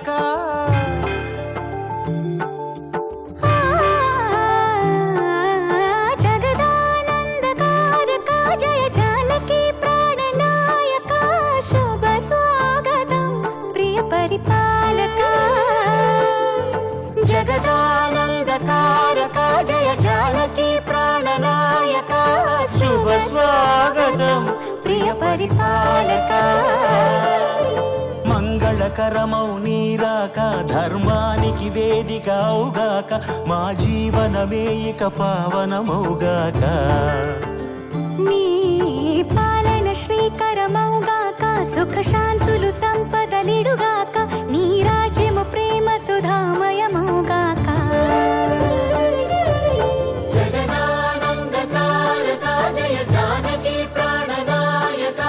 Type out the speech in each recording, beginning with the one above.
నాయక జగదానందకారక జయ జానకి ప్రాణనాయక శుభ స్వాగతం ప్రియ పరిపాలక జగదానందకారక జయ జానకి ప్రాణనాయక శుభ స్వాగతం ప్రియ పరిపాలక మంగళకరమౌ నీరాక ధర్మానికి వేదిక అవుగాక మా జీవనమే ఇక పావనమౌగాక నీ పాలన శ్రీకరమౌగాక సుఖ శాంతులు సంపదలిడుగాక నీ రాజ్యము ప్రేమ సుధామయమౌగాక జగదానందకారక జయ జానకి ప్రాణనాయక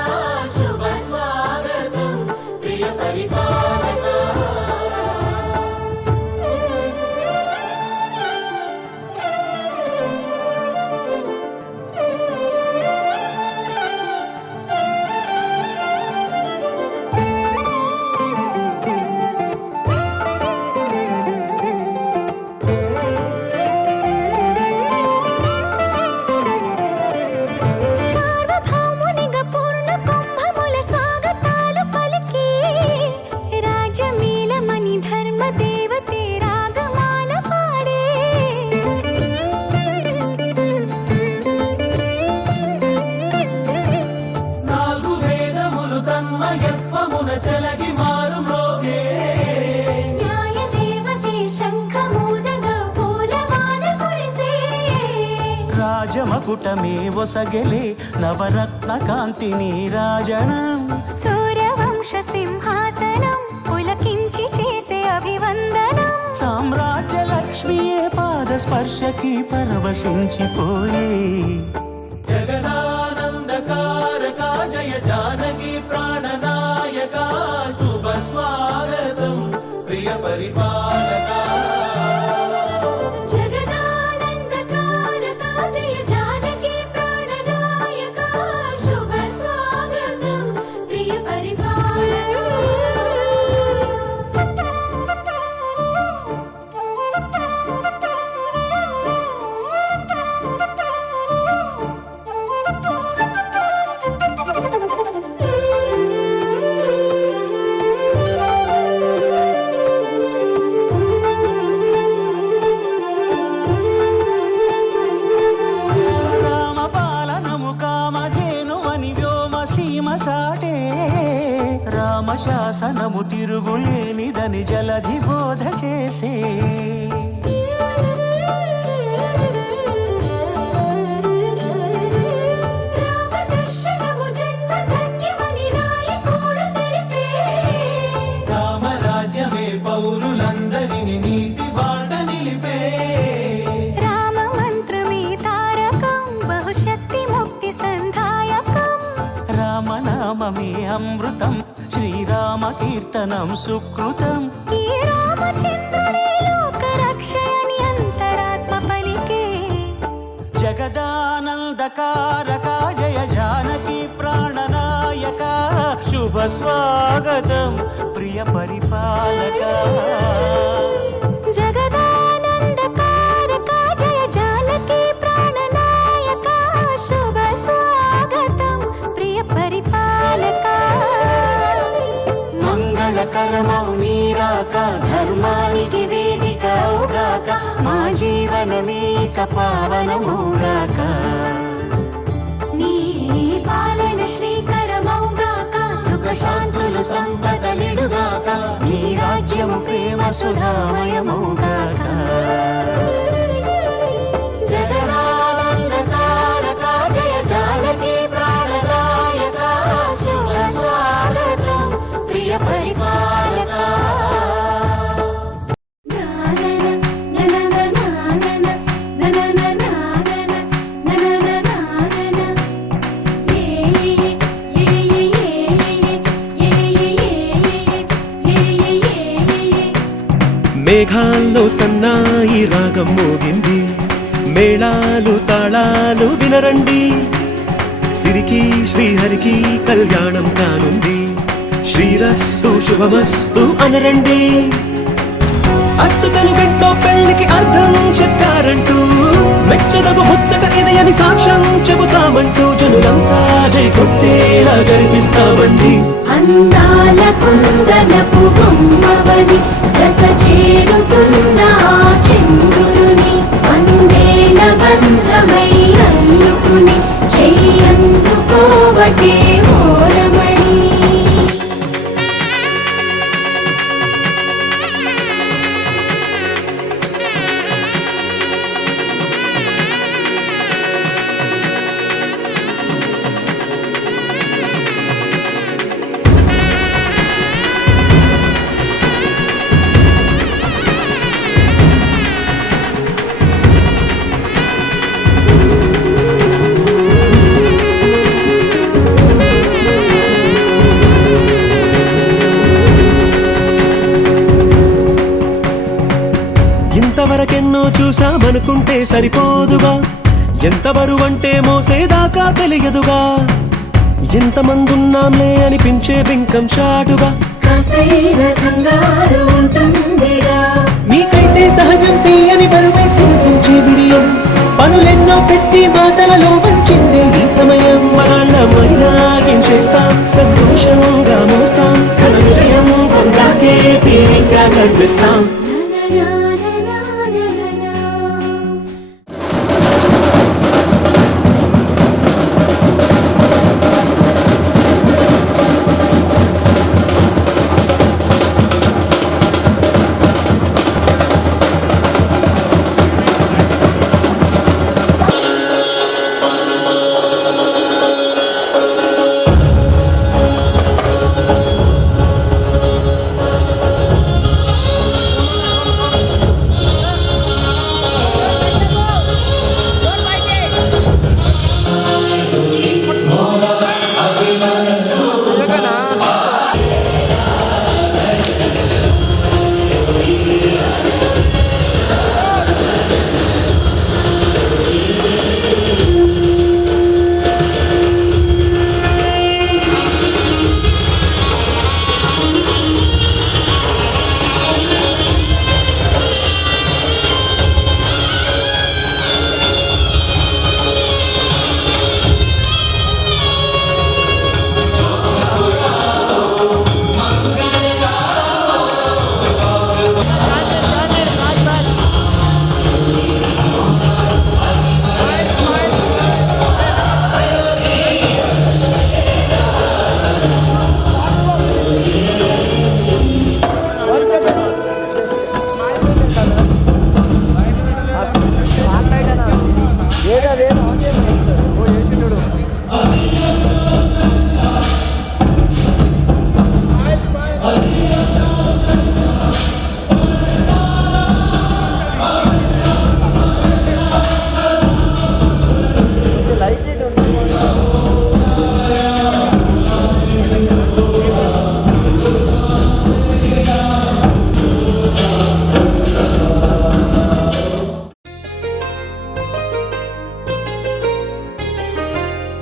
శుభ స్వాగతం ప్రియ పరిపాలక సార్వభౌమునిగా పూర్ణ కుంభముల స్వాగతాలు పలికి రాజమీలమణి ధర్మ దేవతే రాగమాల పాడే నాలుగు వేదములు తన్మయత్వమున చెలగి మారు మ్రోగే న్యాయ దేవతే శంఖమూదగా పూలవాన కురిసే రాజమకుటమే ఒసగెలే నవరత్న కాంతి నీరాజనం సూర్యవంశ సింహాసనం పులకించి చేసే అభివందనం సామ్రాజ్య లక్ష్మియే పాద స్పర్శకి పరవశించిపోయే జగదానందకారక జయ జానకి ప్రాణనాయక శుభ స్వాగతం ప్రియ పరిపాలక జగదానందకారక జయ జానకి ప్రాణనాయక శుభ స్వాగతం ప్రియ రామపాలనము కామధేనువని వ్యోమ సీమ చాటే రామశాసనము తిరుగులేనిదని జలధి బోధ చేసే రామదర్శనము జన్మ ధన్యమని నాయకుడు తెలిపే రామరాజ్యమే పౌరులందరిని నీతి బాట నిలిపే రామ మంత్రమే తారకం బహుశక్తి ముక్తి సంధాయకం రామనామమే అమృతం శ్రీరామ కీర్తనం సుకృతం ఈ రామచంద్రుడే లోక రక్షయని అంతరాత్మ పలికే జగదానందకారక జయ జానకి ప్రాణనాయక శుభ స్వాగతం ప్రియ పరిపాలక జగదానందకారక జయ జానకి ప్రాణనాయక శుభ స్వాగతం ప్రియ పరిపాలక మంగళకరమౌ నీరాక ధర్మానికి వేదిక అవుగాక మా జీవనమే ఇక పావనమౌగాక నీ పాలన శ్రీకరమౌగాక సుఖ శాంతులు సంపదలిడుగాక నీ రాజ్యము ప్రేమ సుధామయమౌగాక జగదానందకారక జయ జానకి ప్రాణనాయక శుభ స్వాగతం ప్రియ పరిపాలక మేఘాల్లో సన్నాయి రాగం మోగింది, మేళాలు తాళాలు వినరండి. సిరికి శ్రీహరికి కళ్యాణం కానుంది, శ్రీరస్తు శుభమస్తు అనరండి. అచ్చతలు గంటో పెళ్లికి అర్థం చెప్పారంటూ మెచ్చదగు ముచ్చట ఇది అని సాక్ష్యం చెబుతామంటూ జనులంతా జై కొట్టేలా జరిపిస్తామండి. అందాల కుందనపు బొమ్మవని జత చేరుతున్న ఆ చంద్రుని వందేల బంధమై అల్లుకుని చెయ్యందుకోవటే ఓరమణి. ఇంతవరకెన్నో చూసామనుకుంటే సరిపోదుగా, ఎంత బరువంటే మోసేదాకా తెలియదుగా. ఎంతమందున్నాంలే అనిపించే బింకం చాటుగా కాస్తైన కంగారు ఉంటుందిగా. మీకైతే సహజం తీయని బరువే సిరసించే బిడియం. పనులెన్నో పెట్టి మాటలలో వంచిందే ఈ సమయం. మనమైనా ఏం చేస్తాం, సంతోషంగా మోస్తాం. ఘన విజయం పొందాకే తీరిగ్గా కనిపిస్తాం.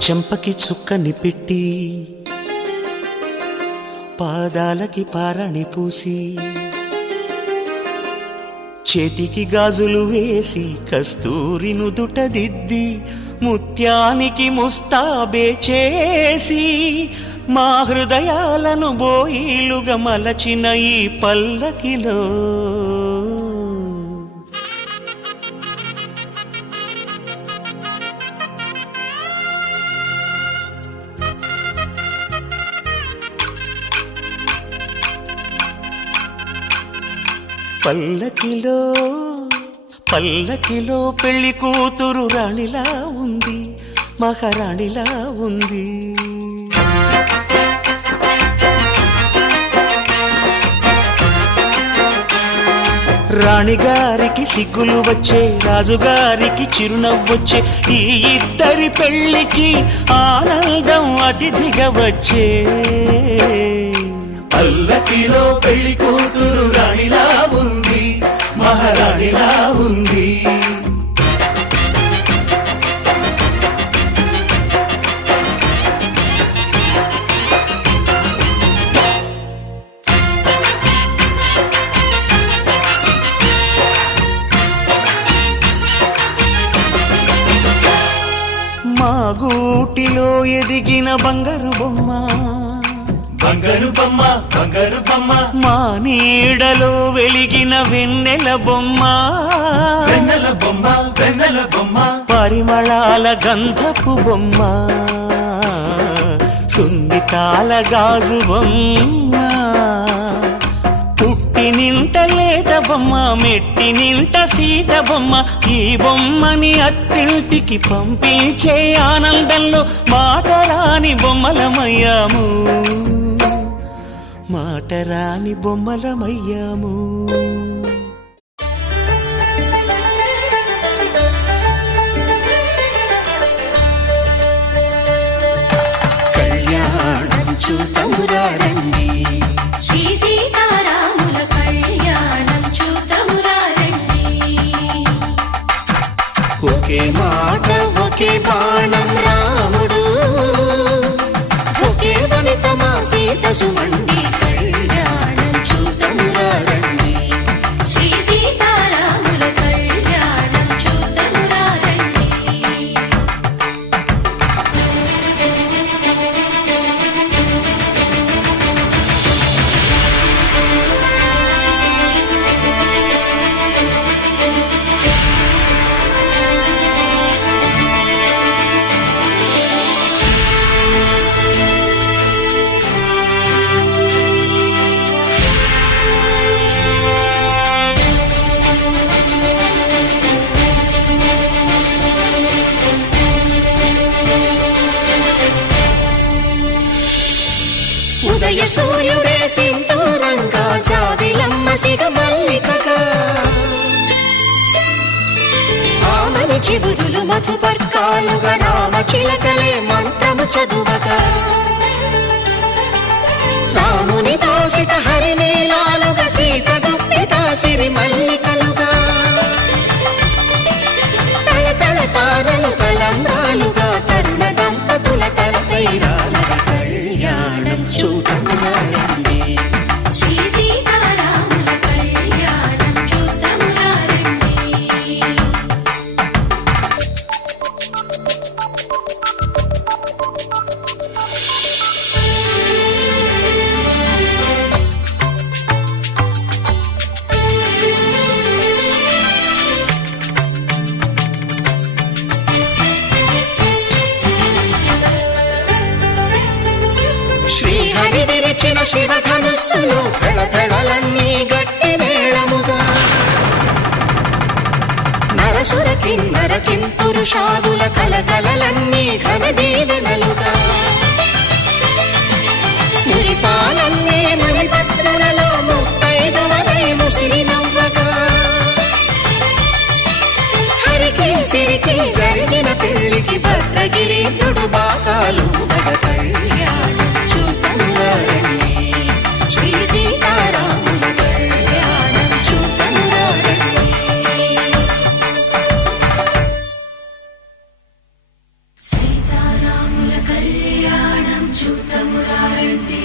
చెంపకి చుక్కని పెట్టి పాదాలకి పారణి పూసి చేతికి గాజులు వేసి కస్తూరి నుదుట దిద్ది ముత్యానికి ముస్తాబే చేసి మా హృదయాలను బోయిలుగా మలచిన ఈ పల్లకిలో పల్లకిలో పల్లకిలో పెళ్లి కూతురు రాణిలా ఉంది, మహారాణిలా ఉంది. రాణిగారికి సిగ్గులు వచ్చే, రాజుగారికి చిరునవ్వొచ్చే, ఈ ఇద్దరి పెళ్లికి ఆనందం అతిథిగా వచ్చే. పల్లకిలో పెళ్లి కూతురు రాణిలా ఉంది, మహారాణిలా ఉంది. ఎదిగిన బంగారు బొమ్మ బంగారు బొమ్మ బంగారు బొమ్మ మా నీడలో వెలిగిన వెన్నెల బొమ్మ వెన్నెల బొమ్మ వెన్నెల బొమ్మ పరిమళాల గంధపు బొమ్మ సున్నితాల గాజు బొమ్మ పుట్టి నింట లేత బొమ్మ మెట్టి నింట సీత బొమ్మ ఈ బొమ్మని అత్తింటికి పంపించే ఆనందంలో మాటరాని బొమ్మలమయ్యాము మాటరాని బొమ్మలమయ్యాము కళ్యాణం చూతమురారండి శ్రీ సీతారాముల కళ్యాణం చూతమురారండి ఒకే మాట ఒకే బాణం రాముడు ఒకే వనిత మా సీత సుమండి కళ్యాణం చూతమురారండి శ్రీ సీతారాముల కళ్యాణం చూతమురారండి ఉదయ సూర్యుడే సింధూరంగా జాబిలమ్మ సిగ మల్లికగా ఆమని చివురులు మధుపర్కాలుగా రామ చిలకలే మంత్రము చదువగా రాముని దోసిట హరినీలాలుగా సీత గుప్పిట సిరి మల్లికలుగా తళతళ తారలు కలంబ్రాలుగా తరుణ దంపతుల తలపైరాలుగా కళ్యాణం చూతమురారండి శ్రీ సీతారాముల కళ్యాణం చూతమురారండి శ్రీహరి విరిచిన శివధనుస్సులు పెళపెళలన్నీ గట్టి మేళముగా నరసుర కిన్నర కింపురుషాదుల కలకలలన్నీ ఘన దీవెనలుగా మురిపాలన్నీ మణిపత్రులలో ముత్తైదువలై ముసిరి నవ్వగా హరికి సిరికి జరిగిన పెళ్లికి భద్రగిరి బాకాలు మగ కళ్యాణం చూతమురారండి శ్రీ సీతారాముల కళ్యాణం చూతమురారండి సీతారాముల కళ్యాణం చూతమురారండి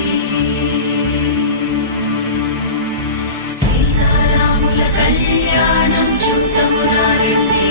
సీతారాముల కళ్యాణం చూతమురారండి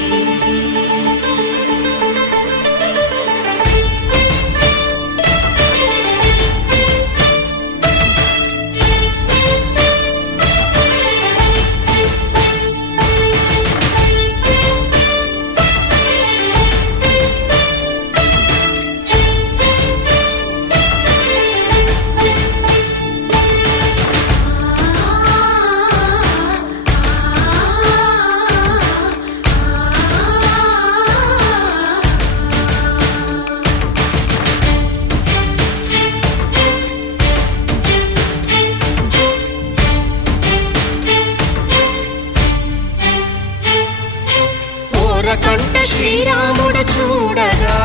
ఓరకంట శ్రీరాముడు చూడగా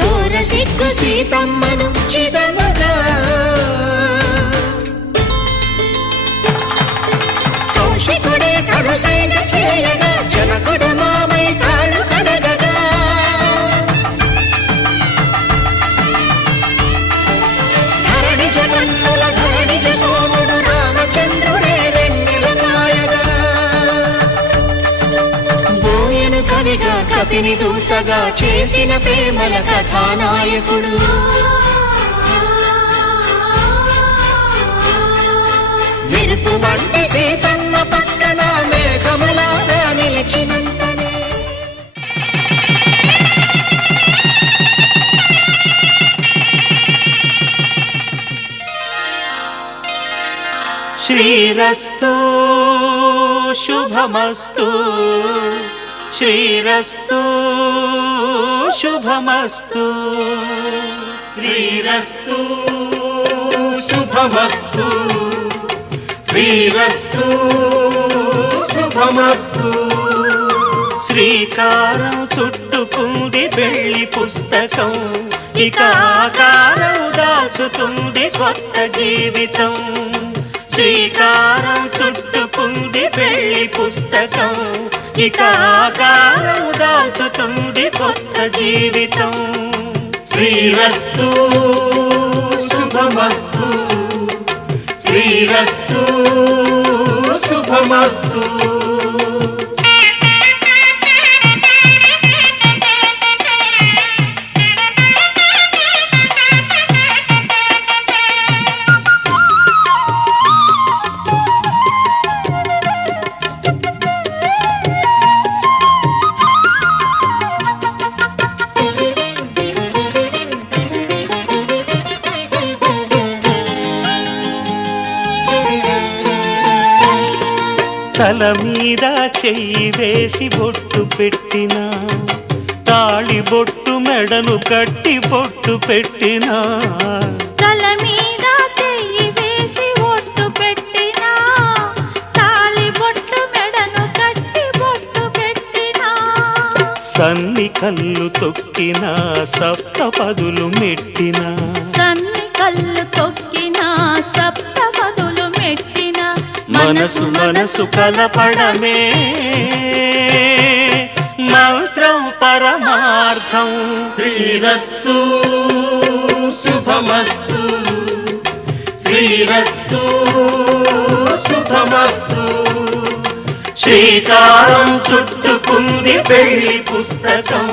దూర సిగ్గు సీతమ్మను చిదమగా కౌశికుడే కరుసైన చేయగా జనకుడు మామై కాళ్ళు కడగగా ధరణి జగన్నుల ధరణిజ సోముడు రామచంద్రుడే వెన్నెల కాయగా బోయను కవిగా కపిని దూతగా చేసిన ప్రేమల కథానాయకుడు. మెరుపు వంటి సీతమ్మ పక్కన మేఘములాగా నిలిచినంతనే. శ్రీరస్తు శుభమస్తు, శ్రీరస్తు శుభమస్తు, శ్రీరస్తు శుభమస్తు, శ్రీరస్తు శుభమస్తు. శ్రీకారం చుట్టుకుంది పెళ్లి పుస్తకం, ఇక ఆకారం దాచుతుంది కొత్త జీవితం. శ్రీకారం చుట్టుకుంది పెళ్లి పుస్తకం, ఇక ఆకారం దాచుతుంది కొత్త జీవితం. శ్రీరస్తు శుభమస్తు, శ్రీరస్తు శుభమస్తు. తల మీద చెయ్యి వేసి బొట్టు పెట్టినా, తాళి బొట్టు మెడను కట్టి బొట్టు పెట్టినా, తల మీద చెయ్యి వేసి బొట్టు పెట్టినా, తాళి బొట్టు మెడను కట్టి బొట్టు పెట్టినా, సన్ని కళ్ళు తొక్కినా సప్త పదులు మెట్టినా, సన్ని కళ్ళు తొక్కినా సప్త పదులు మెట్టినా, మనసు మనసు కలపడమే మంత్రం పరమార్థం. శ్రీరస్తు శుభమస్తు, శ్రీరస్తు శుభమస్తు. శ్రీకారం చుట్టుకుంది పెళ్లి పుస్తకం,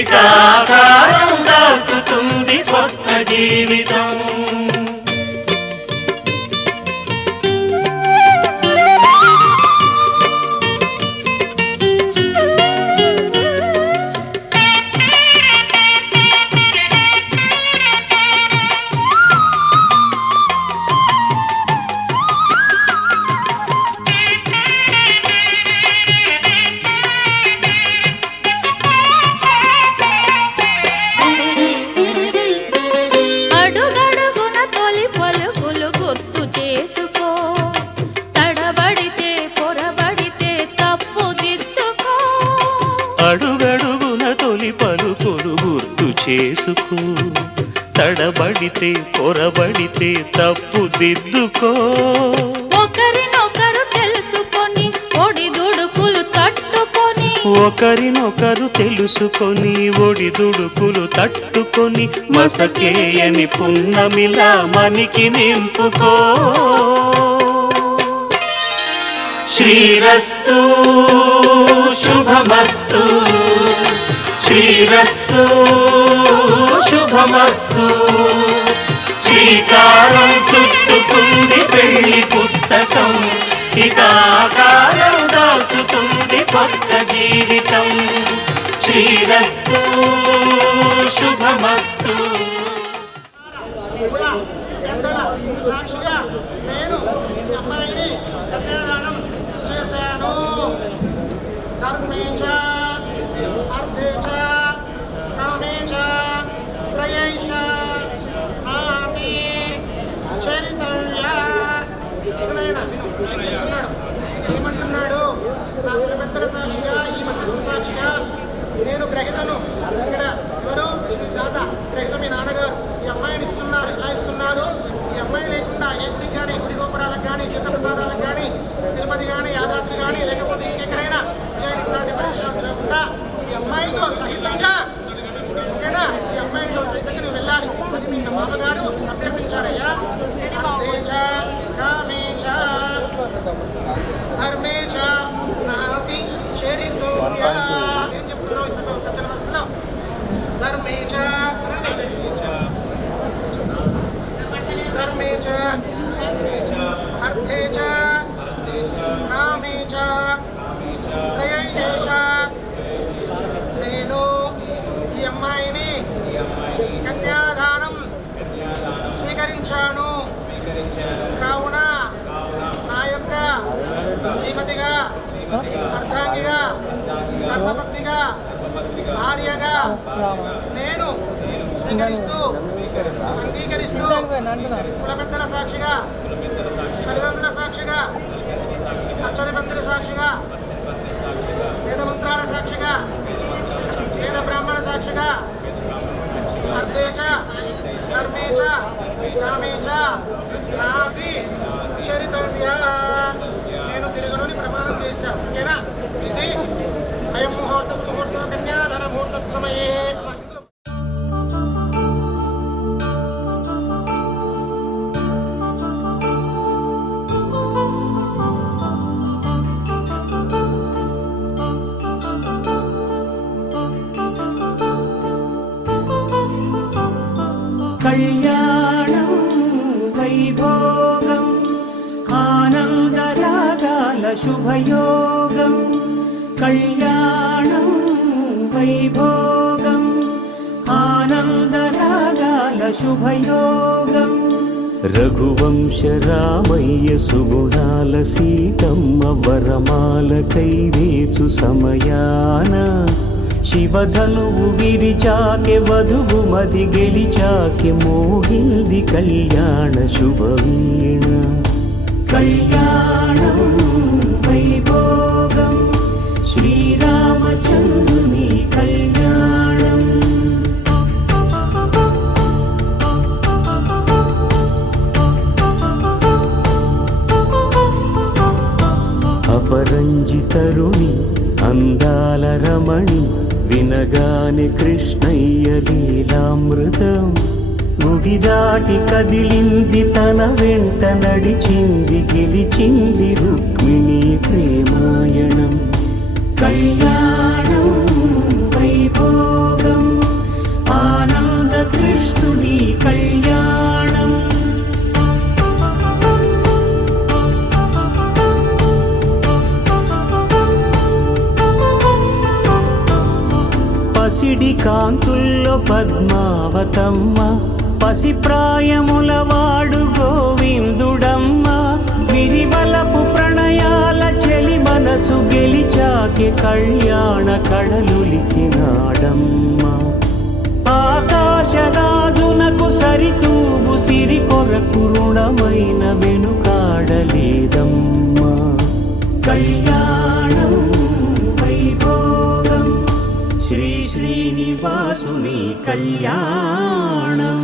ఇక ఆకారం దాచుతుంది కొత్త జీవితం. అడుగడుగున తొలి పలుకులు గుర్తు చేసుకో, తడబడితే పొరబడితే తప్పు దిద్దుకో. అడుగడుగున తొలి పలుకులు గుర్తు చేసుకో, తడబడితే పొరబడితే తప్పు దిద్దుకో. ఒకరినొకరు తెలుసుకొని ఒడిదుడుకులు తట్టుకొని, ఒకరినొకరు తెలుసుకొని ఒడిదుడుకులు తట్టుకొని, మసకేయని పున్నమిలా మనికి నింపుకో. శ్రీరస్తు శుభమస్తు, శ్రీరస్తు శుభమస్తు. శ్రీకారం చుట్టుకుంది పెళ్లి పుస్తకం, ఇక ఆకారం దాచుతుంది కొత్త జీవితం. శ్రీరస్తు శుభమస్తు. పెద్దల సాక్షిగా నేను ఈ అమ్మాయిని కన్యాదానం చేశాను. ధర్మే చ అర్థే చ కామే చ త్రయైష నాతి చరితవ్య. ఏమంటున్నాడు? నా పెద్దల సాక్షిగా ఈ మండలం సాక్షిగా నేను గ్రహితను. ఇక్కడ ఎవరు? దాత గ్రహిత మీ నాన్నగారు. ఈ అమ్మాయిని ఇస్తున్నారు. ఎలా ఇస్తున్నారు? ఈ అమ్మాయి లేకుండా ఏ గుడికి కానీ, గుడి గోపురాలకు కానీ, చిత్తప్రసాదాలకు కానీ, తిరుపతి కానీ, యాదాద్రి కానీ, లేకపోతే ఇంకెక్కడైనా ఇట్లాంటి పరిచయాలు లేకుండా ఈ అమ్మాయితో సహితంగా, ఓకేనా? ఈ అమ్మాయితో సహితంగా నువ్వు వెళ్ళాలి. అది మీ మామగారు అభ్యర్థించారయ్యా. ధర్మే చ నాతి చరితోర్య. ఏం చెప్తున్నావు? च अर्थे च कामे च त्रयैष నేను ఈ అమ్మాయిని కన్యాదానం స్వీకరించాను కావున నా యొక్క శ్రీమతిగా అర్ధాంగిగా ధర్మపత్నిగా భార్యగా నేను స్వీకరిస్తూ అంగీకరిస్తూ కుల పెద్దల సాక్షిగా తల్లిదండ్రుల సాక్షిగా అచ్చరి పంతుల సాక్షిగా వేద మంత్రాల సాక్షిగా వేద బ్రాహ్మణ సాక్షిగా అర్థే చ ధర్మే చ కామే చ నాతి చరితవ్య నేను తిరుగునని ప్రమాణం చేశాను ఓకేనా ఇది అయం ముహూర్త సుముహూర్త కన్యాదాన ముహూర్త సమయే కళ్యాణం వైభోగం ఆనందరాగాల శుభయోగం కళ్యాణం వైభోగం ఆనందరాగాల శుభయోగం రఘువంశ రామయ్య సుగుణాల సీతమ్మ వరమాల కైవేచు సమయాన శివధనువు విరిచాకె వధువు మది గెలిచాకె మోగింది కళ్యాణ శుభవీణ కళ్యాణం వైభోగం శ్రీరామచంద్రుని కళ్యాణం అపరంజి తరుణి అందాల రమణి వినగానే కృష్ణయ్య లీలామృతం గుడి దాటి కదిలింది తన వెంట నడిచింది గెలిచింది రుక్మిణి ప్రేమాయణం కళ్యాణం వైభోగం ఆనంద కృష్ణుని కళ్యాణం పసిడి కాంతుల్లో పద్మావతమ్మ పసిప్రాయముల వాడు గోవిందుడమ్మ విరివలపు ప్రణయాల చెలి మనసు గెలిచాకే కళ్యాణ కళలులికినాడమ్మ ఆకాశరాజునకు సరితూబు సిరి కొరకు రుణమైన వెనుకాడలేదమ్మా కళ్యాణం వైభోగం శ్రీ శ్రీనివాసుని కళ్యాణం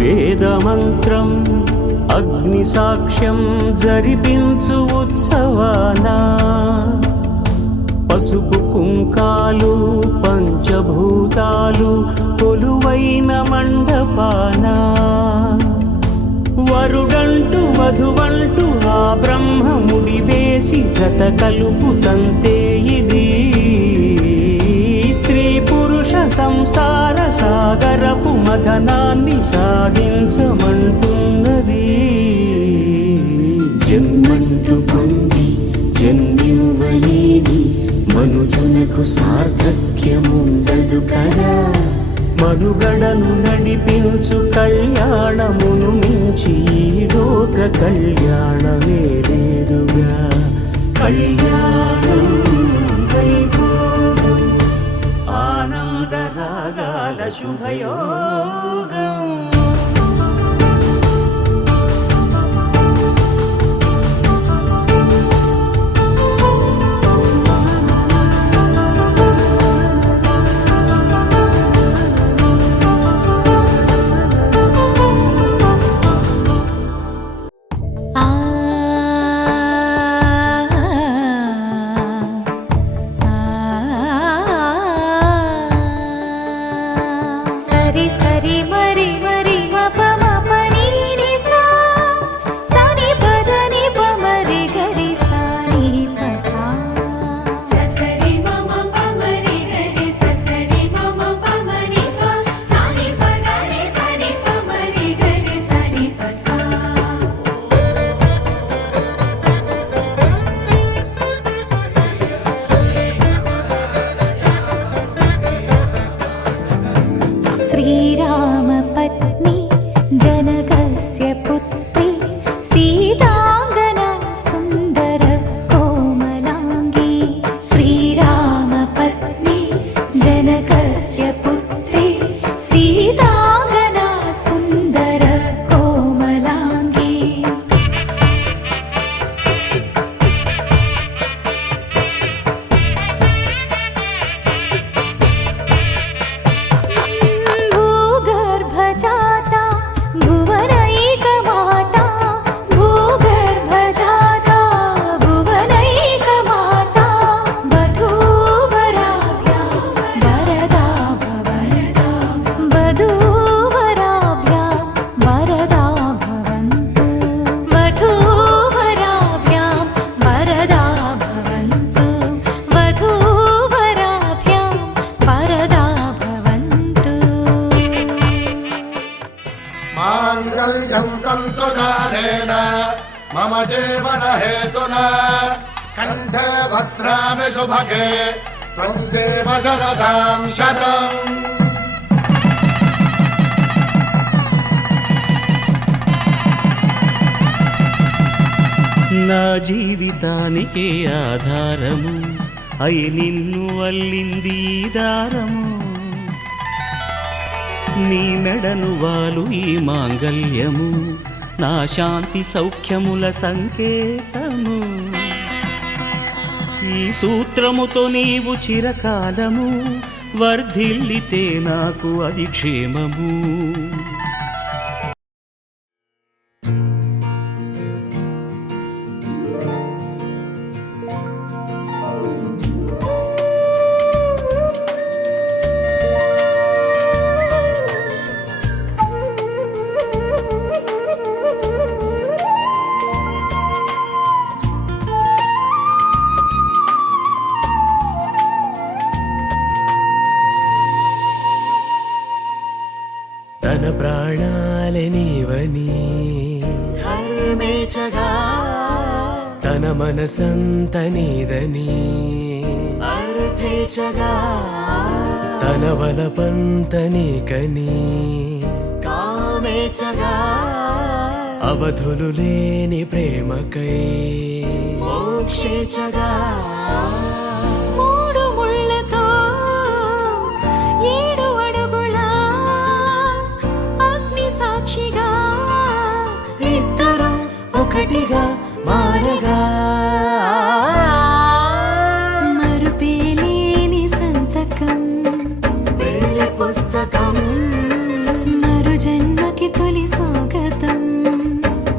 వేదమంత్రం అగ్ని సాక్ష్యం జరిపించు ఉత్సవానా పసుపు కుంకాలు పంచభూతాలు కొలువైన మండపాన వరుడంటూ వధువంటూ ఆ బ్రహ్మముడి వేసి జత కలుపుతంతే ఇది స్త్రీ పురుష సంసార సాగరపు మథనాన్ని సాగించమంటున్నది జన్మంటూ పొంది జన్మివ్వలేని మనుజునకు సార్థక్యముండదు కదా మనుగడను నడిపించు కళ్యాణమును మించి ఈ లోక కళ్యాణమే లేదుగా కళ్యాణం వైభోగం ఆనంద రాగాల శుభయోగం సరి సరి మరి पत्नी जनकस्य पुत्री सीताङ्गना सुन्दर कोमलाङ्गी श्रीरामपत्नी जनकस्य पुत्री सीताङ्गना सुन्दर कोमलाङ्गी भूगर्भजाता भुवनैकमाता भूगर्भजाता भुवनैकमाता वधूवराभ्यां वरदा भवन्तु वधूवराभ्यां वरदा भवन्तु वधूवराभ्यां वरदा भवन्तु वधूवराभ्यां वरदा भवन्तु माङ्गल्यं तन्तुकालेन मम जीवनहेतुना कण्ठे भद्रामि शुभगे त्वं जीव शरदां शतम् నా జీవితానికి ఆధారము అయి నిన్ను వల్లింది ఈ దారము నీ మెడను వాలు ఈ మాంగల్యము నా శాంతి సౌఖ్యముల సంకేతము ఈ సూత్రముతో నీవు చిరకాలము వర్ధిల్లితే నాకు అది క్షేమము తన ప్రాణాలనివని ధర్మేచగా తన మనసంత నీదని అర్థేచగా తన వలపంత నీకని కామేచగా అవధులు లేని ప్రేమకై మోక్షేచగా మూడు ముళ్ళతో 7 అడుగుల అగ్ని సాక్షిగా ఇద్దరు ఒకటిగా మారగా మరుపేలేని సంతకం వెళ్ళి పుస్తకం మరు జన్మకి తొలి స్వాగతం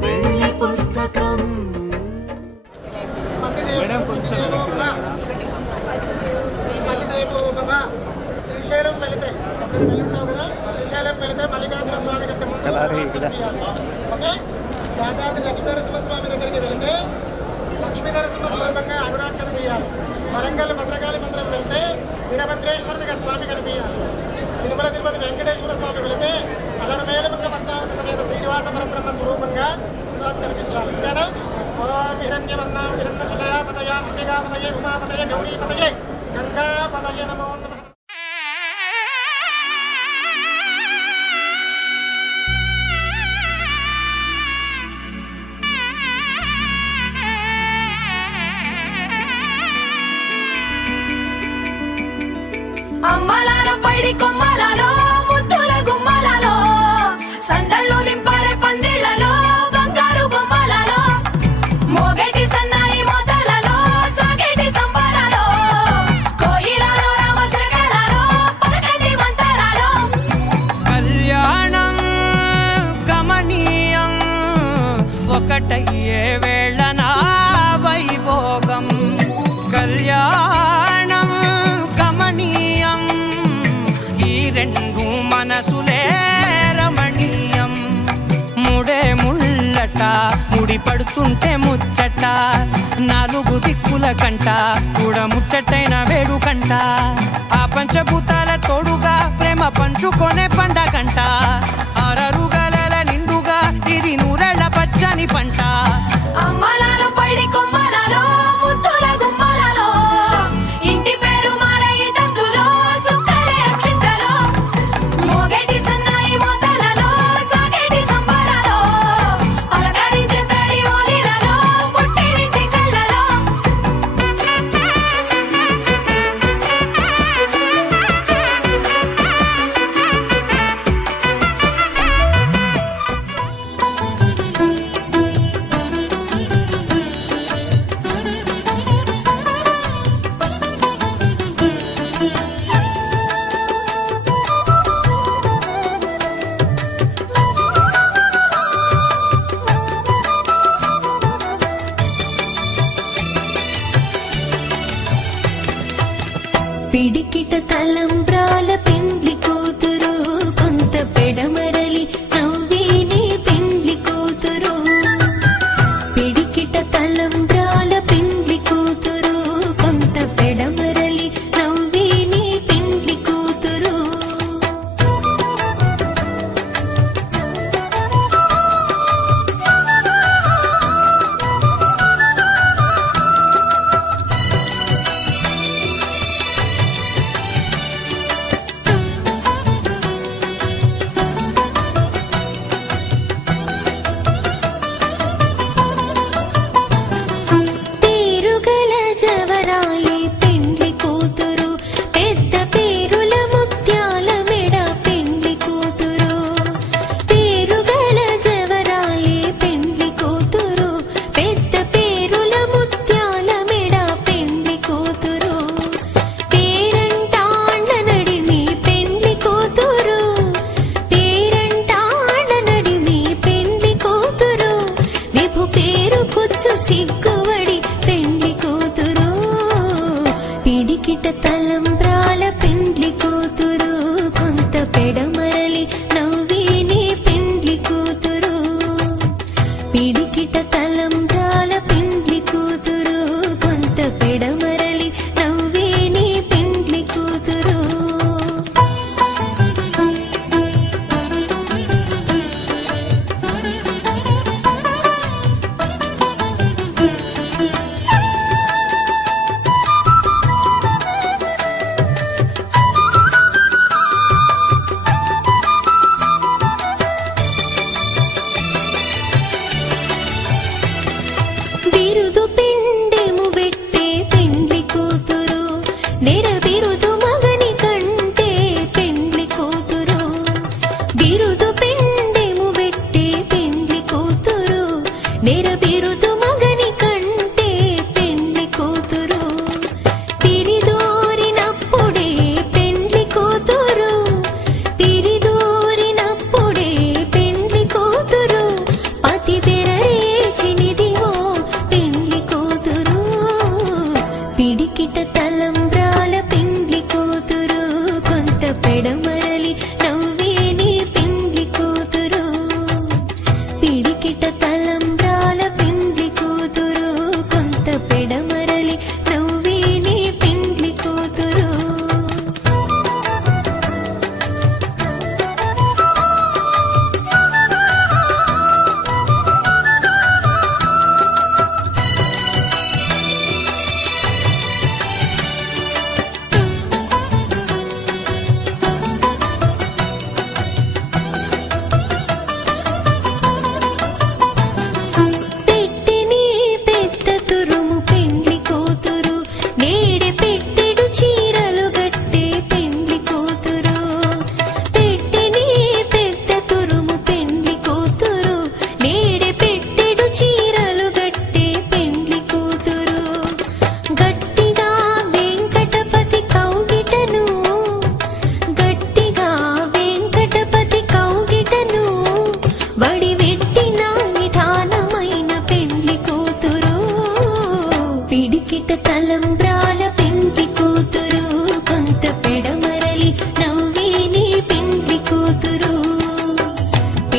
వెళ్ళి పుస్తకం శ్రీశైలం వెళితే అప్పుడు వెళ్ళి ఉంటావు కదా శ్రీశైలం వెళితే మల్లికార్జున స్వామి కంటే ముందు ఓకే యాదాద్రి లక్ష్మీనరసింహస్వామి దగ్గరికి వెళితే లక్ష్మీనరసింహస్వరూపంగా అనురాగ్ కనిపించాలి వరంగల్ భద్రకాళి మందిరం వెళ్తే వీరభద్రేశ్వరుడిగా స్వామి కనిపించాలి తిరుమల తిరుపతి వెంకటేశ్వర స్వామి వెళితే అల్లరమేలమంగ పద్మావతి సమేత శ్రీనివాస పరబ్రహ్మ స్వరూపంగా అనురాగ్ కనిపించాలి అంతేనా ఓం హిరణ్యవర్ణాం హిరణ్య సుజయాపతయ అంబికాపతయే ఉమాపతయే గౌరీపతయే గంగాపతయే నమో నమః. అమ్మలాలో పైడి కొమ్మలలో ముద్దుల గుమ్మలలో సందళ్ళు నింపారే పందిళ్లలో బంగారు బొమ్మలలో మోగేటి సన్నాయి మోతలలో సాగేటి సంబరాలో కోయిలలో రామశకలలో పలకండి మంతరాలో కళ్యాణం గమనీయం ఒకటయ్యే వేళ నా వైభోగం కళ్యాణం గమనీయం ఈ రెండు మనసులే రమణీయం ముడే ముళ్ళట ముడి పడుతుంటే ముచ్చట 4 దిక్కుల కంట చూడ ముచ్చటైన వేడుకంట ఆ పంచభూతాల తోడుగా ప్రేమ పంచుకొనే పండగంట అరరుగల నిండుగా ఇది 100 ఏళ్ల పచ్చని పంట అమ్మలాలో పైడి కొమ్మలలో ముద్దుల గుమ్మలలో ఇంటి పేరు మారయి తందులో చుక్కలే అక్షింతలో మోగేటి సన్నాయి మోతలలో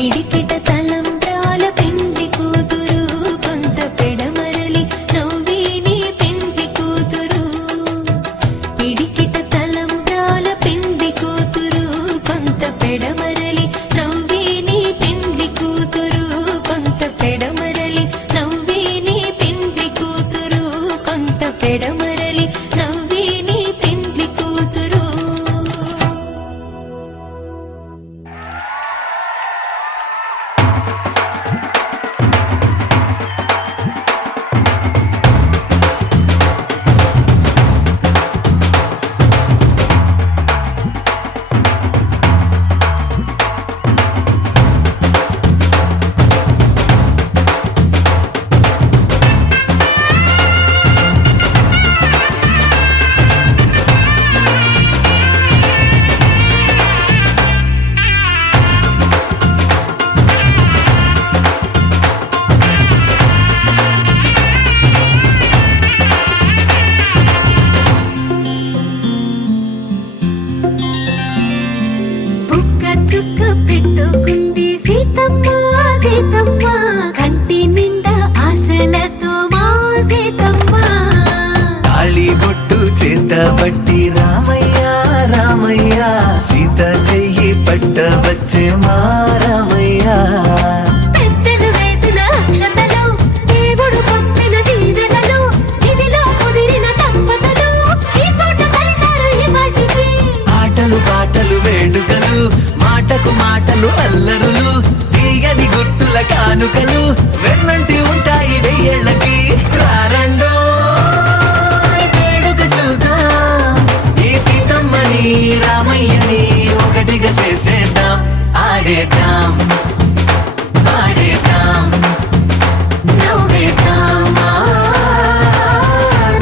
పిడికిట తలంబ్రాల పెండ్లి కూతురు కొంత పెడమరలి నవ్వేని పెండ్లి కూతురు పిడికిట తలంబ్రాల పెండ్లి కూతురు కొంత పెడమరలి నవ్వేని పెండ్లి కూతురు కొంత పెడమరలి నవ్వేని పెండ్లి కూతురు కొంత పెడమరలి నవ్వేని పెండ్లి కూతురు బుక్క చుక్క పెట్టుకుంది సీతమ్మ సీతమ్మ కంటి నిండా ఆశలతో మా సీతమ్మ తాళి బొట్టు చేత పట్టి రామయ్య రామయ్య సీత చెయ్యి పట్ట వచ్చే మా రామయ్య పెద్దలు వేసిన అక్షతలు దేవుడు పంపిన దీవెనలు ఇవిలో కుదిరిన దంపతులు ఈ చోట కలిసారు ఈ వాటికి ఆటలు పాటలు వేడుకలు మాటకు మాటలు అల్లరులు తీయని గుర్తుల కానుకలు వెన్నంటి ఉంటాయి వెయ్యేళ్ళకి రారండో వేడుక చూద్దాం ఈ సీతమ్మని రామయ్యని ఒకటిగా చేసేద్దాం ఆడేద్దాం ఆడేద్దాం నవ్వేద్దాం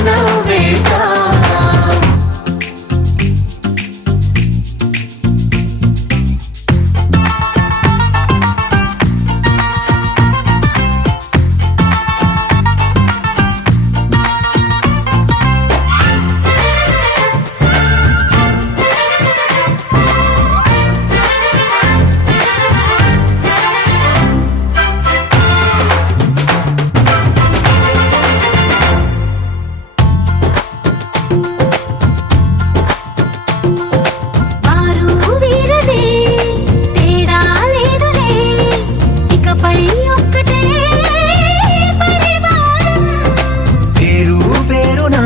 నవ్వేద్దాం వారు వీరనే తేడా లేదులే ఇకపై ఒక్కటే పరివారం పేరు పేరునా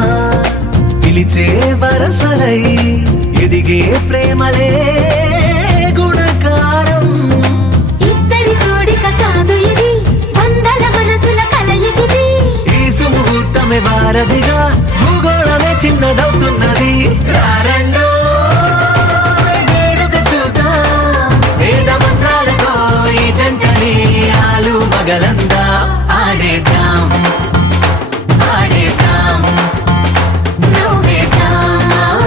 పిలిచే వరసలై ఎదిగే ప్రేమలే గుణకారం ఇద్దరి కోడిక కాదు ఇది వందల మనసుల కలయికిది ఈ సుముహూర్తమే వారధిగా భూగోళమే చిన్నదవుతున్నది రారండో వేడుక చూద్దాం వేద మంత్రాలతో ఈ జంటని ఆలు మగలందా ఆడేద్దాం ఆడేద్దాం నవ్వేద్దాం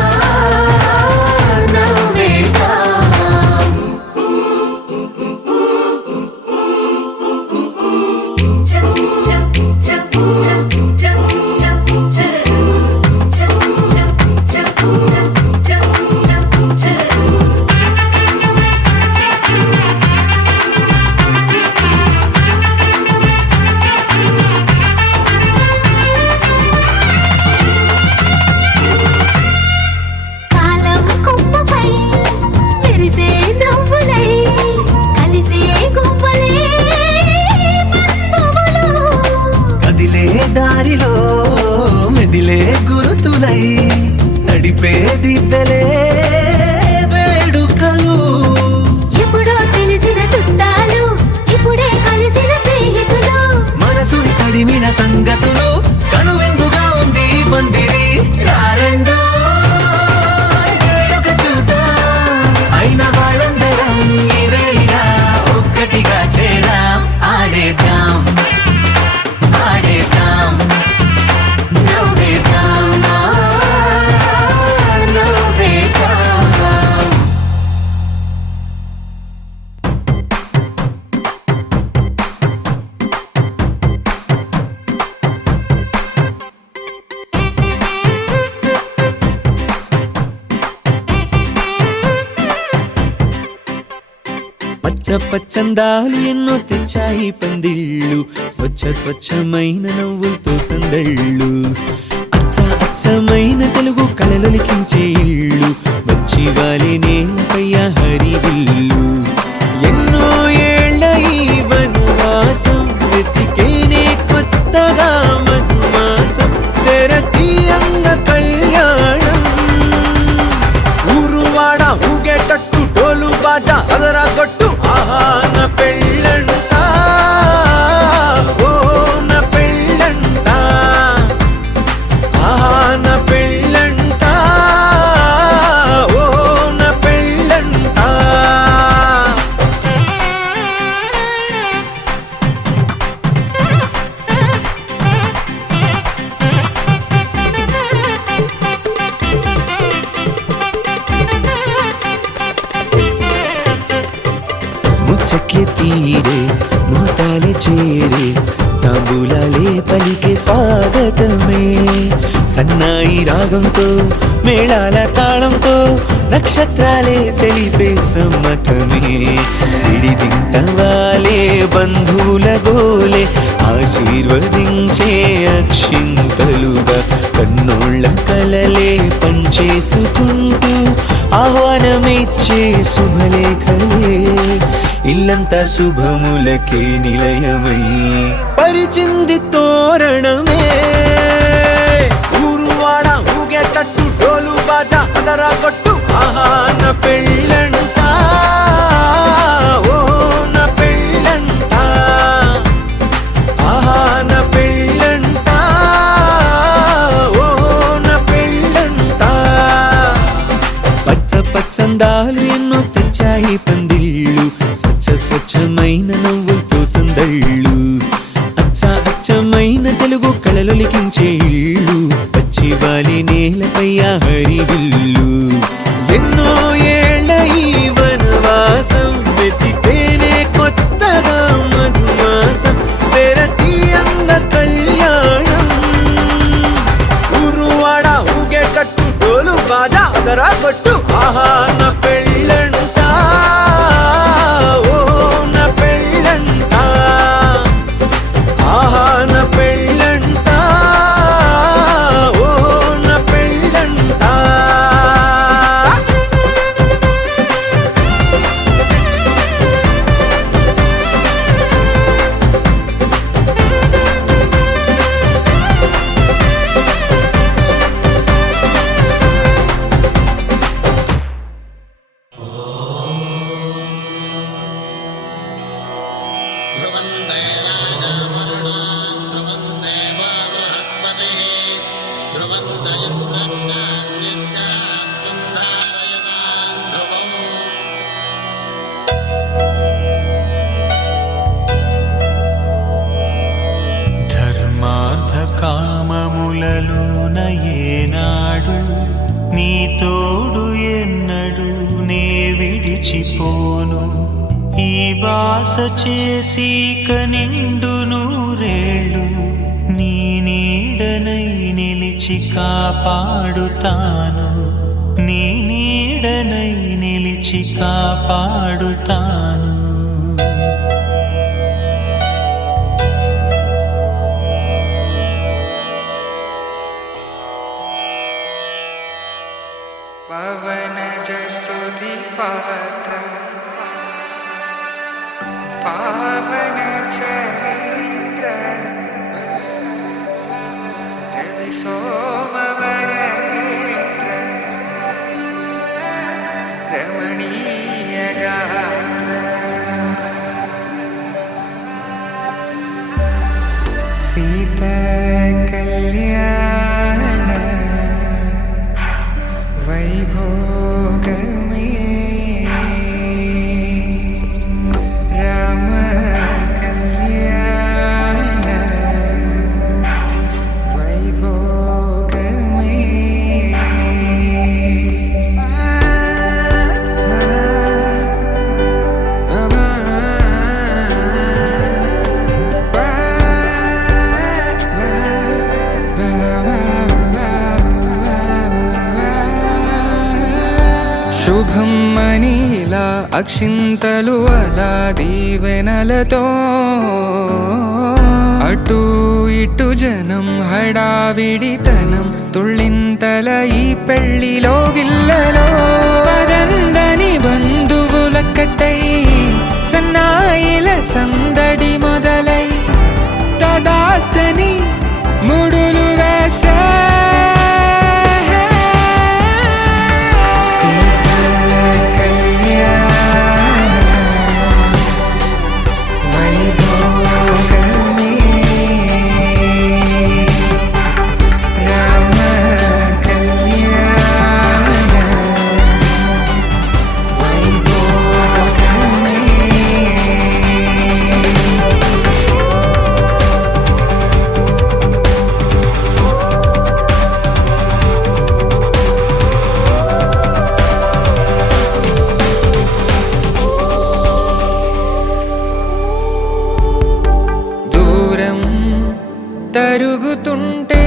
నవ్వేద్దాం కాలం కొమ్మపై మెరిసే నవ్వులై కలిసే గువ్వలే బంధువులు కదిలే దారిలో మెదిలే గురుతులై నడిపే దిబ్బెలే వేడుకలు ఎప్పుడో తెలిసిన చుట్టాలు ఇప్పుడే కలిసిన స్నేహితులు మనసుని తడిమిన సంగతులు కనువిందుగా ఉంది ఈ పందిరి రారండో వేడుక చూద్దాం అయిన వాళ్ళందరం ఈ వేళ ఒక్కటిగా చేరాం ఆడేద్దాం ఆడేద్దాం నవ్వేద్దాం నవ్వేద్దాం పచ్చందాలు ఎన్నో తెచ్చాయి పందిళ్ళు, స్వచ్ఛమైన నవ్వులతో సందళ్ళు. అచ్చమైన తెలుగు కళలొలికించే ఇళ్ళు, వచ్చి వాలి నేలపై హరివిల్లు. ఎన్నో ఏళ్ల ఈ వనవాసం వెతికేనే కొత్తగా మధుమాసం, తెరతీయంగ కళ్యాణం. ఊరువాడ ఊగేటట్టు డోలు బాజా అదరా కొట్టు, ఆహా నా పెళ్ళంట, ఓ నా పెళ్ళంట, ఆహా నా పెళ్ళంట, ఓ నా పెళ్ళంట. ముచ్చట్లే తీరే మోతాలే చేరే, తాంబూలాలే పలికే స్వాగతమే. సన్నాయి రాగంతో మేళాల తాళంతో నక్షత్రాలే తెలిపే సమ్మతమే. విడిదింటవాలే బంధువుల గోలే ఆశీర్వదించే అక్షింతలుగా, కన్నోళ్ళ కలలే పంచేసుకుంటూ ఆహ్వానమిచ్చే శుభలేఖలే. ఇల్లంతా శుభములకే నిలయమై పరిచింది తోరణమే. ఊరువాడ ఊగేటట్టు డోలు బాజా అదరా కొట్టు, ఆహా నా పెళ్ళంట, ఓ నా పెళ్ళంట, ఆహా నా పెళ్ళంట, ఓ నా పెళ్ళంట. పచ్చందాలు ఎన్నో తెచ్చాయి పందిళ్ళు, స్వచ్ఛమైన నవ్వులతో సందళ్ళు. అచ్చమైన తెలుగు కళలొలికించే ఇళ్ళు, వచ్చి వాలి నేలపై హరివిల్లు. ఎన్నో ఏళ్ల ఈ వనవాసం వెతికేనే కొత్తగా మధుమాసం, తెరతీయంగ కళ్యాణం. ఊరువాడ ఊగేటట్టు డోలు బాజా అదరా కొట్టు, ఆహా నా పెళ్ళంట, ఓ నా పెళ్ళంట, ఆహా నా పెళ్ళంట, ఓ నా పెళ్ళంట. ధర్మార్థ కామములలోన ఏనాడు నీ తోడు ఎన్నడు నే విడిచిపోను. ఈ బాస చేసి కనిండు నూరేళ్ళు, నీ నీడనై నిలిచి కాపాడుతాను, నీ నీడనై నిలిచి కాపాడుతాను. పవనజ స్తుతి పాత్ర పావన చరిత్ర రవి సోమవర నేత్ర రమణీయ గాత్ర సీత కళ్యాణ వైభోగమే రామ కళ్యాణ వైభోగమే. అక్షింతలు అలా దీవెనలతో అటు ఇటు జనం హడావిడితనం తుళ్ళింతల ఈ పెళ్లిలో గిల్లలో పదందని బంధువుల కట్టై సన్నాయిల సందడి మొదలై తదాస్తని ముడులు వేసే తరుగుతుంటే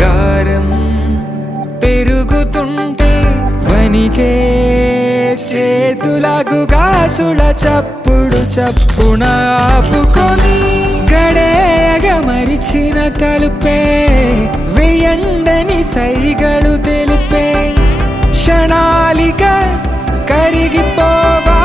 గారం పెరుగుతుంటే వనికే చేతులకు గాసుల చప్పుడు చప్పున ఆపుకొని గడేయగ మరిచిన తలుపే వేయండని సైగడు తెలిపే క్షణాలిక కరిగిపోవా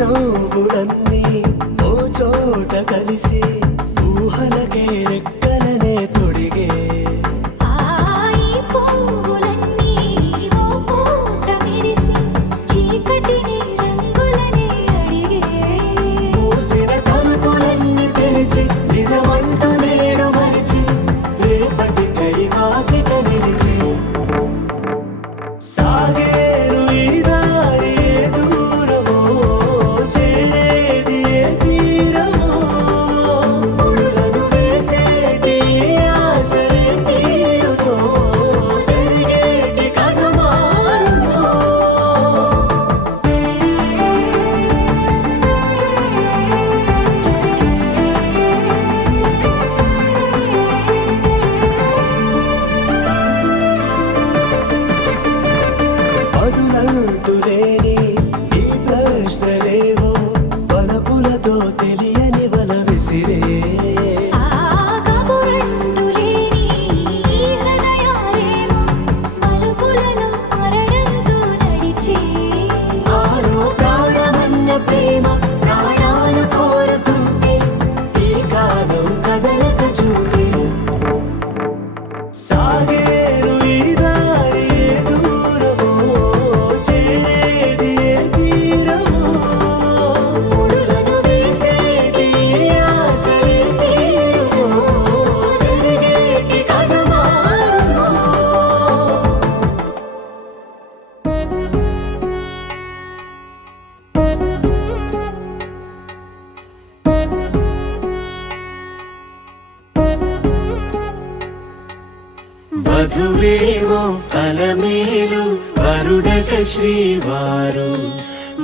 నవ్వులన్నీ ఓ చోట కలిసి ఊహలకే రెక్కలనే తొడిగే మూసిన తలుపులన్నీ తెరిచి నిజమంటూ నేడు మరిచి రేపటికై వాకిట నిలిచి సాగేరు ఈ దారి దూరమో చేరేది తీరమో ముడులను వేసేటి తెలియని వల విసిరే కబురంటూ లేని ఈ హృదయాలేమో మలుపులలో మరణంతో నడిచే ఆరో ప్రాణమన్న ప్రేమ ప్రాణాలు కోరుతుంటే ఈ కాలం కదలక చూసి సాగేరు ఈ దారి ఏ దూరమో చేరేది ఏ తీరమో ముడులను వేసేటి ఆశలే తీరుమో జరిగేటి కథ మారుమో వధువేమో అలమేలు వరుడట శ్రీవారు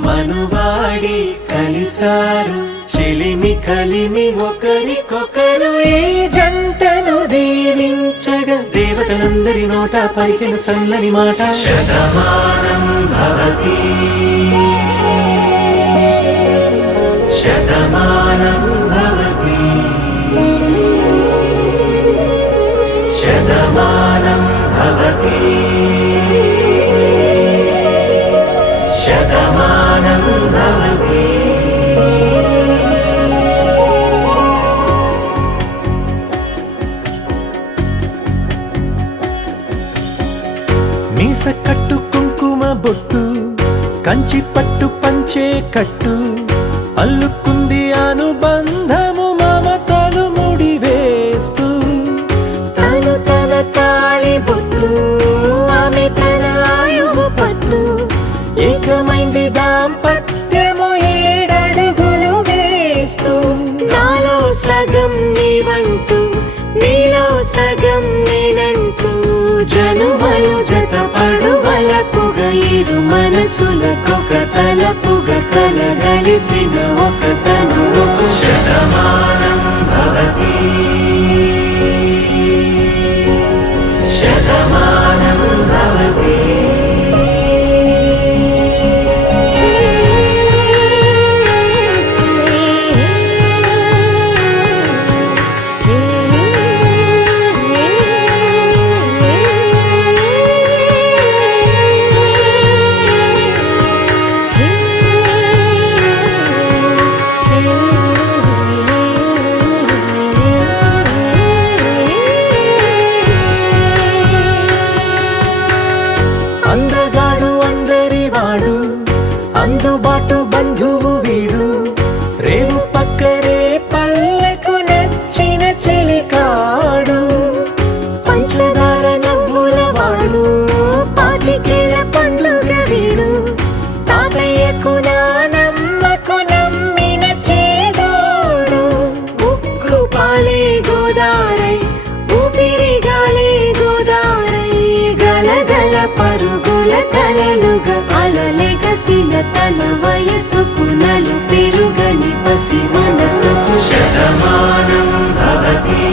మనువాడి కలిసారు చెలిమి కలిమి ఒకరికొకరు ఈ జంటను దీవించగా దేవతలందరి నోట పలికిన చల్లని మాట శతమానం భవతి శతమానం భవతి శతమానం భవతి శతమానం భవతి మీస కట్టు కుంకుమ బొట్టు కంచి పట్టు పంచే కట్టు అల్లుకుంది అనుబంధము మమతలు ముడివేస్తూ తను తన తాళి బొట్టు ఆమె తన ఆయువు పట్టు ఏకమైంది దాంపత్యము 7 అడుగులు వేస్తూ నాలో సగం నీవంటూ నీలో సగం నేనంటూ జనుమలు జత పడువలపుగ ఇరు మనసులకొక తలపుగ కలగలిసిన ఒక తను శతమానం భవతి శతమానం భవతి అందగాడు అందరివాడు అందుబాటు బంధువు వీడు రేవు పక్కరే పల్లెకు నచ్చిన చెలికాడు పంచదార నవ్వుల వాడు పాతికేల పండుగ వీడు తాతయ్యకు నానమ్మకు నమ్మిన చేదోడు ఉక్కు పాలే గోదారై ఊపిరి గాలే గోదారై గలగల పరుగుల కలలుగా అలలెగసిన తన వయసుకు నలు పెరుగని పసి మనసుకు శతమానం భవతి